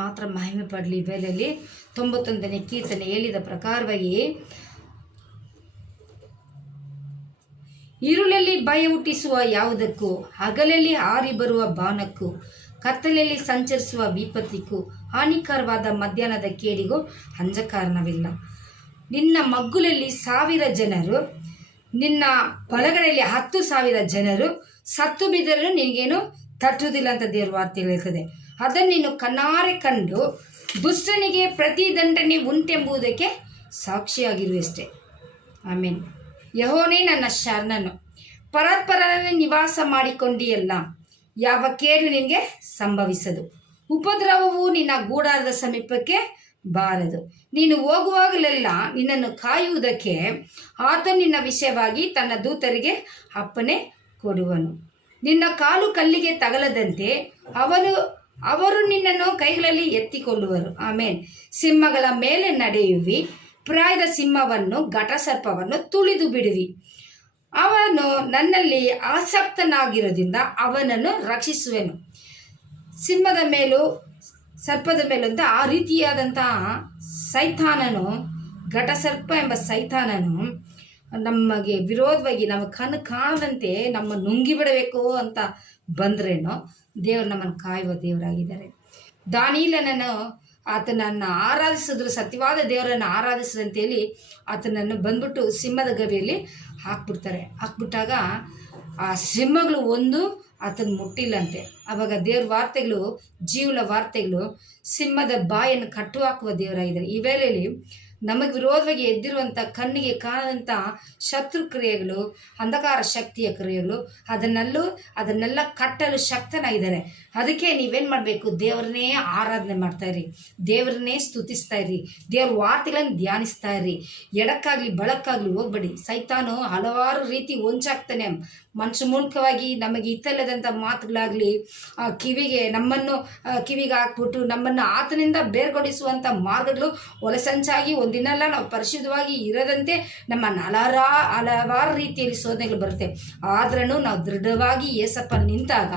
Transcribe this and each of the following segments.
ಮಾತ್ರ ಮಹಿಮೆ ಪಡಲಿ. ವೇಳೆಯಲ್ಲಿ 91ನೇ ಕೀರ್ತನೆ ಹೇಳಿದ ಪ್ರಕಾರವಾಗಿ ഇരുಳಲ್ಲಿ ಭಯ ಹುಟ್ಟಿಸುವ ಯಾವುದಕ್ಕೂ, ಹಗಲಲ್ಲಿ ಹಾರಿ ಬರುವ ಬಾಣಕ್ಕೂ, ಕತ್ತಲೆಯಲ್ಲಿ ಸಂಚರಿಸುವ ವಿಪತ್ತಿಗೂ, ಹಾನಿಕರವಾದ ಮಧ್ಯಾಹ್ನದ ಕೇಡಿಗೂ ಅಂಜಕಾರಣವಿಲ್ಲ. ನಿನ್ನ ಮಗ್ಗುಲಲ್ಲಿ 1000 ಜನರು, ನಿನ್ನ ಬಲಗಡೆಯಲ್ಲಿ 10,000 ಜನರು ಸತ್ತು ಬಿದ್ದರೂ ನಿನಗೇನು ತಟ್ಟುವುದಿಲ್ಲ ಅಂತ ದೇವ್ರ ವಾರ್ತೆ ಹೇಳ್ತದೆ. ಅದನ್ನು ನೀನು ಕಣ್ಣಾರೆ ಕಂಡು ದುಷ್ಟನಿಗೆ ಪ್ರತಿದಂಡನೆ ಉಂಟೆಂಬುದಕ್ಕೆ ಸಾಕ್ಷಿಯಾಗಿರುವಷ್ಟೇ. ಆಮೇನ್. ಯೆಹೋವನೇ ನನ್ನ ಶರಣನು, ಪರಾತ್ಪರರಲ್ಲಿ ನಿವಾಸ ಮಾಡಿಕೊಂಡಿಯಲ್ಲ, ಯಾವ ಕೇಡು ನಿನಗೆ ಸಂಭವಿಸದು, ಉಪದ್ರವವು ನಿನ್ನ ಗೂಡಾರದ ಸಮೀಪಕ್ಕೆ ಬಾರದು. ನೀನು ಹೋಗುವಾಗಲೆಲ್ಲ ನಿನ್ನನ್ನು ಕಾಯುವುದಕ್ಕೆ ಆತ ನಿನ್ನ ವಿಷಯವಾಗಿ ತನ್ನ ದೂತರಿಗೆ ಅಪ್ಪಣೆ ಕೊಡುವನು. ನಿನ್ನ ಕಾಲು ಕಲ್ಲಿಗೆ ತಗಲದಂತೆ ಅವರು ನಿನ್ನನ್ನು ಕೈಗಳಲ್ಲಿ ಎತ್ತಿಕೊಳ್ಳುವರು. ಆಮೇನ್. ಸಿಂಹಗಳ ಮೇಲೆ ನಡೆಯುವಿ, ಪ್ರಾಯದ ಸಿಂಹವನ್ನು ಘಟಸರ್ಪವನ್ನು ತುಳಿದು ಬಿಡುವಿ. ಅವನು ನನ್ನಲ್ಲಿ ಆಸಕ್ತನಾಗಿರೋದ್ರಿಂದ ಅವನನ್ನು ರಕ್ಷಿಸುವೆನು. ಸಿಂಹದ ಮೇಲೂ ಸರ್ಪದ ಮೇಲೂ ಅಂತ ಆ ರೀತಿಯಾದಂತಹ ಸೈತಾನನು, ಘಟಸರ್ಪ ಎಂಬ ಸೈತಾನನು ನಮಗೆ ವಿರೋಧವಾಗಿ ನಮ್ಮ ಕಣ್ಣು ಕಾಣದಂತೆ ನಮ್ಮ ನುಂಗಿಬಿಡಬೇಕು ಅಂತ ಬಂದ್ರೇನೋ ದೇವರು ನಮ್ಮನ್ನು ಕಾಯುವ ದೇವರಾಗಿದ್ದಾರೆ. ದಾನಿಯೇಲನನ್ನು ಆತನನ್ನು ಆರಾಧಿಸಿದ್ರು, ಸತ್ಯವಾದ ದೇವರನ್ನು ಆರಾಧಿಸಿದಂತೇಳಿ ಆತನನ್ನು ಬಂದ್ಬಿಟ್ಟು ಸಿಂಹದ ಗವಿಯಲ್ಲಿ ಹಾಕ್ಬಿಟ್ಟಾಗ ಆ ಸಿಂಹಗಳು ಒಂದು ಆತನ ಮುಟ್ಟಿಲ್ಲಂತೆ. ಆವಾಗ ದೇವ್ರ ವಾರ್ತೆಗಳು, ಜೀವನ ವಾರ್ತೆಗಳು ಸಿಂಹದ ಬಾಯನ್ನು ಕಟ್ಟು ಹಾಕುವ ದೇವರಾಗಿದ್ದಾರೆ. ಈ ವೇಳೆಯಲ್ಲಿ ನಮಗೆ ವಿರೋಧವಾಗಿ ಎದ್ದಿರುವಂಥ ಕಣ್ಣಿಗೆ ಕಾಣದಂಥ ಶತ್ರು ಕ್ರಿಯೆಗಳು, ಅಂಧಕಾರ ಶಕ್ತಿಯ ಕ್ರಿಯೆಗಳು, ಅದನ್ನೆಲ್ಲ ಕಟ್ಟಲು ಶಕ್ತನಾಗಿದ್ದಾರೆ. ಅದಕ್ಕೆ ನೀವೇನು ಮಾಡಬೇಕು? ದೇವರನ್ನೇ ಆರಾಧನೆ ಮಾಡ್ತಾ ಇರಿ, ದೇವರನ್ನೇ ಸ್ತುತಿಸ್ತಾ ಇರಿ, ದೇವ್ರ ವಾರ್ತೆಗಳನ್ನು ಧ್ಯಾನಿಸ್ತಾ ಇರಿ. ಎಡಕ್ಕಾಗಲಿ ಬಲಕ್ಕಾಗಲಿ ಹೋಗ್ಬೇಡಿ. ಸೈತಾನು ಹಲವಾರು ರೀತಿ ಹೊಂಚಾಗ್ತಾನೆ. ಮನುಷ್ಯ ಮೂಲಕವಾಗಿ ನಮಗೆ ಇತ್ತಲ್ಲದಂಥ ಮಾತುಗಳಾಗಲಿ, ನಮ್ಮನ್ನು ಕಿವಿಗೆ ಹಾಕ್ಬಿಟ್ಟು ನಮ್ಮನ್ನು ಆತನಿಂದ ಬೇರ್ಪಡಿಸುವಂಥ ಮಾರ್ಗಗಳು ಒಲಸಂಚಾಗಿ ಒಂದಿನಲ್ಲ ನಾವು ಪರಿಶುದ್ಧವಾಗಿ ಇರದಂತೆ ನಮ್ಮನ್ನು ಹಲವಾರು ರೀತಿಯಲ್ಲಿ ಶೋಧನೆಗಳು ಬರುತ್ತೆ. ಆದ್ರೂ ನಾವು ದೃಢವಾಗಿ ಏಸಪ್ಪ ನಿಂತಾಗ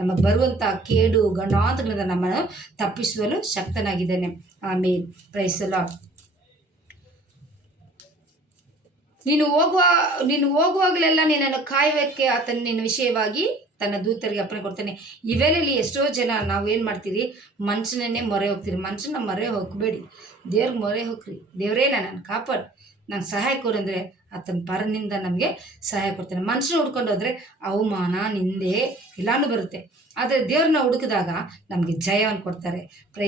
ನಮಗೆ ಬರುವಂಥ ಕೇಡು ಗಣಾಂತಗಳಿಂದ ನಮ್ಮನ್ನು ತಪ್ಪಿಸುವಲು ಶಕ್ತನಾಗಿದ್ದಾನೆ. ಆಮೇಲೆ ಪ್ರೈಸ್ ದಿ ಲಾರ್ಡ್. ನೀನು ಹೋಗುವಾಗಲೆಲ್ಲ ನಿನ್ನನ್ನು ಕಾಯುವಕ್ಕೆ ಆತನ ನಿನ್ನ ವಿಷಯವಾಗಿ ತನ್ನ ದೂತರಿಗೆ ಅಪ್ಪಣೆ ಕೊಡ್ತಾನೆ. ಈ ವೇಳೆಯಲ್ಲಿ ಎಷ್ಟೋ ಜನ ನಾವು ಏನು ಮಾಡ್ತೀರಿ? ಮನುಷ್ಯನನ್ನೇ ಮೊರೆ ಹೋಗ್ತೀರಿ. ಮನುಷ್ಯನ ಮೊರೆ ಹೋಗಬೇಡಿ, ದೇವ್ರಿಗೆ ಮೊರೆ ಹೋಗ್ರಿ. ದೇವರೇ ನನ್ನನ್ನು ಕಾಪಾಡು, ನಂಗೆ ಸಹಾಯ ಕೊಡು ಅಂದರೆ ಆತನ ಪರನಿಂದ ನಮಗೆ ಸಹಾಯ ಕೊಡ್ತಾನೆ. ಮನುಷ್ಯನ ಹುಡ್ಕೊಂಡು ಹೋದರೆ ಅವಮಾನ, ನಿಂದೆ ಎಲ್ಲಾನು ಬರುತ್ತೆ. ಆದರೆ ದೇವ್ರನ್ನ ಹುಡುಕಿದಾಗ ನಮಗೆ ಜಯವನ್ನು ಕೊಡ್ತಾರೆ.